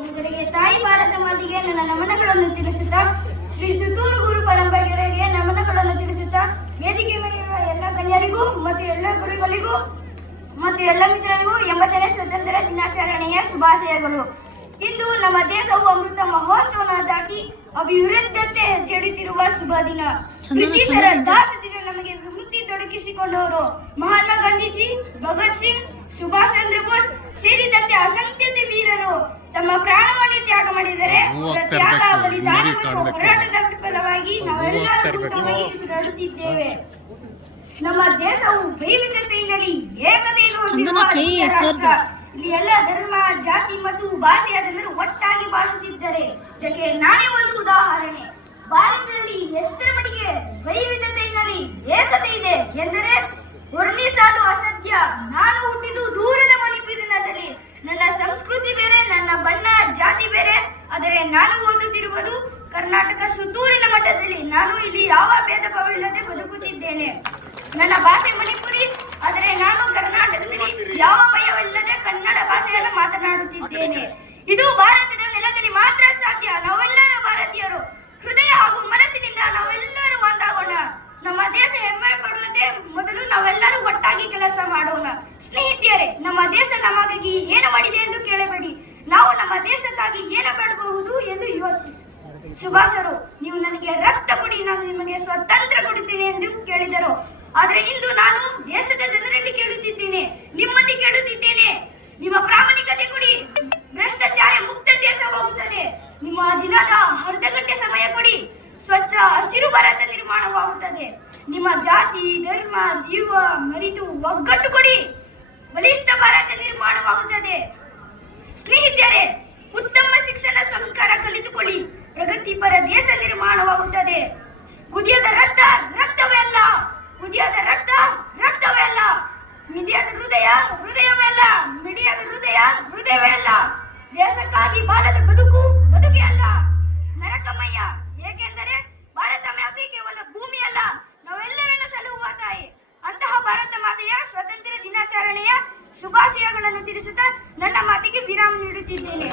ಮೊದಲಿಗೆ ತಾಯಿ ಭಾರತ ಮಾತೆಗೆ ನನ್ನ ನಮನಗಳನ್ನು ತಿಳಿಸುತ್ತಾ, ಶ್ರೀ ಸುತ್ತೂರು ಗುರು ಪರಂಪರೆಗೆ ನಮನಗಳನ್ನು ತಿಳಿಸುತ್ತಾ, ವೇದಿಕೆ ಮೇಲಿರುವ ಎಲ್ಲ ಗಣ್ಯರಿಗೂ ಮತ್ತು ಎಲ್ಲ ಗುರುಗಳಿಗೂ ಮತ್ತು ಎಲ್ಲ ಮಿತ್ರರಿಗೂ 80ನೇ ಸ್ವಾತಂತ್ರ್ಯ ದಿನಾಚರಣೆಯ ಶುಭಾಶಯಗಳು. ಇಂದು ನಮ್ಮ ದೇಶವು ಅಮೃತ ಮಹೋತ್ಸವವನ್ನು ದಾಟಿ ಅಭಿವೃದ್ಧತೆ ಜಡಿತಿರುವ ಶುಭ ದಿನ. ಬ್ರಿಟಿಷರ ದಾಸದಿಂದ ನಮಗೆ ವಿಮುಕ್ತಿ ದೊರಕಿಸಿಕೊಂಡವರು ಮಹಾತ್ಮ ಗಾಂಧೀಜಿ, ಭಗತ್ ಸಿಂಗ್, ಸುಭಾಷ್ ಚಂದ್ರ ಬೋಸ್ ಸೇರಿದಂತೆ ಅಸಂಖ್ಯಾತ ವೀರರು ತಮ್ಮ ಪ್ರಾಣವನ್ನೇ ತ್ಯಾಗ ಮಾಡಿದರೆ ತ್ಯಾಗ ಬಲಿದಾನ ಮತ್ತು ಹೋರಾಟದ ಫಲವಾಗಿ ನಾವೆಲ್ಲರೂ ನಮ್ಮ ದೇಶವು ವೈವಿಧ್ಯತೆಯಲ್ಲಿ ಏಕತೆಯನ್ನು ಹೊಂದಿರುವ ರಾಷ್ಟ್ರ. ಇಲ್ಲಿ ಎಲ್ಲ ಧರ್ಮ, ಜಾತಿ ಮತ್ತು ಭಾಷೆಯ ಜನರು ಒಟ್ಟಾಗಿ ಬಾಳುತ್ತಿದ್ದಾರೆ. ಇದಕ್ಕೆ ನಾನೇ ಒಂದು ಉದಾಹರಣೆ. ಭಾರತದಲ್ಲಿ ಎಷ್ಟರ ಮಟ್ಟಿಗೆ ವೈವಿಧ್ಯತೆಯಲ್ಲಿ ಏಕತೆ ಇದೆ ಎಂದರೆ ವರ್ಣಿಸಲು ಅಸಾಧ್ಯ. ನಾನು ಹುಟ್ಟಿದ್ದು ದೂರದ ಮಣಿಪುರದಲ್ಲಿ. ನನ್ನ ಸಂಸ್ಕೃತಿ ಬೇರೆ, ನನ್ನ ಬಣ್ಣ, ಜಾತಿ ಬೇರೆ. ಆದರೆ ನಾನು ಓದುತ್ತಿರುವುದು ಕರ್ನಾಟಕ ಸುತ್ತೂರಿನ ಮಟ್ಟದಲ್ಲಿ. ನಾನು ಇಲ್ಲಿ ಯಾವ ಭೇದ ಭಾವವಿಲ್ಲದೆ ಬದುಕುತ್ತಿದ್ದೇನೆ. ನನ್ನ ಭಾಷೆ ಮಣಿಪುರಿ, ಆದರೆ ನಾನು ಕರ್ನಾಟಕದಲ್ಲಿ ಯಾವ ಭಯವಿಲ್ಲದೆ ಕನ್ನಡ ಭಾಷೆಯನ್ನು ಮಾತನಾಡುತ್ತಿದ್ದೇನೆ. ಇದು ಭಾರತದ ನೆಲದಲ್ಲಿ ಮಾತ್ರ ಸಾಧ್ಯ. ನಾವೆಲ್ಲರೂ ಭಾರತೀಯರು. ಹೃದಯ ಹಾಗೂ ಮನಸ್ಸಿನಿಂದ ನಾವೆಲ್ಲರೂ ಒಂದಾಗೋಣ. ನಮ್ಮ ದೇಶ ಹೆಮ್ಮೆ ಪಡುವಂತೆ ಮೊದಲು ನಾವೆಲ್ಲರೂ ಒಟ್ಟಾಗಿ ಕೆಲಸ ಮಾಡೋಣ. ಸ್ನೇಹಿತರೆ, ನಮ್ಮ ದೇಶ ನಮಗಾಗಿ ಏನು ಮಾಡಿದೆ ಎಂದು ಕೇಳಬೇಡಿ. ನಾವು ನಮ್ಮ ದೇಶಕ್ಕಾಗಿ ಏನು ಮಾಡಬಹುದು ಎಂದು ಯೋಚಿಸಿ. ಸುಭಾಷರು, ನೀವು ನನಗೆ ರಕ್ತ ಕೊಡಿ, ನಾನು ನಿಮಗೆ ಸ್ವಾತಂತ್ರ್ಯ ಕೊಡುತ್ತೇನೆ ಎಂದು ಕೇಳಿದರು. ಆದರೆ ಇಂದು ನಾನು ದೇಶದ ಜನರಲ್ಲಿ ಕೇಳುತ್ತಿದ್ದೇನೆ, ನಿಮ್ಮಲ್ಲಿ ಕೇಳುತ್ತಿದ್ದೇನೆ, ನಿಮ್ಮ ಪ್ರಾಮಾಣಿಕತೆ ಕೊಡಿ. ಭ್ರಷ್ಟಾಚಾರ ಮುಕ್ತ ದೇಶವಾಗುತ್ತದೆ. ನಿಮ್ಮ ದಿನದ ಅರ್ಧ ಗಂಟೆ ಸಮಯ ಕೊಡಿ. ಸ್ವಚ್ಛ ಹಸಿರು ಭಾರತ ನಿರ್ಮಾಣವಾಗುತ್ತದೆ. ನಿಮ್ಮ ಜಾತಿ, ಧರ್ಮ, ಜೀವ ಮರಿತು ಒಗ್ಗಟ್ಟು ಕೊಡಿ. ಬಲಿಷ್ಠ ಭಾರತ ನಿರ್ಮಾಣವಾಗುತ್ತದೆ. ಸ್ನೇಹಿತರೆ, ಉತ್ತಮ ಶಿಕ್ಷಣ ಸಂಸ್ಕಾರ ಕಲಿತುಕೊಳ್ಳಿ. ಪ್ರಗತಿಪರ ದೇಶ ನಿರ್ಮಾಣವಾಗುತ್ತದೆ. ಕುದಿಯದ ರಕ್ತ ರಕ್ತವೇ ಅಲ್ಲ, ಕುದಿಯದ ರಕ್ತ ರಕ್ತವೇ ಅಲ್ಲ, ಮಿಡಿಯದ ಹೃದಯ ಹೃದಯವೇ ಅಲ್ಲ, ಮಿಡಿಯದ ಹೃದಯ ಹೃದಯವೇ ಅಲ್ಲ. ದೇಶಕ್ಕಾಗಿ ಬಾಳದ ಬದುಕು ಬದುಕೇ ಅಲ್ಲ, ನರಕಮಯ್ಯ. ಏಕೆಂದರೆ ಭಾರತ ಮಾತೆ ಕೇವಲ ಭೂಮಿ ಅಲ್ಲ, ನಾವೆಲ್ಲರನ್ನು ಸಲುಹುವ ತಾಯಿ. ಅಂತಹ ಭಾರತ ಮಾತೆಯ ಸ್ವಾತಂತ್ರ್ಯ ದಿನಾಚರಣೆಯ ಶುಭಾಶಯಗಳನ್ನು ತಿಳಿಸುತ್ತಾ ನನ್ನ ಮಾತಿಗೆ ವಿರಾಮ ನೀಡುತ್ತಿದ್ದೇನೆ.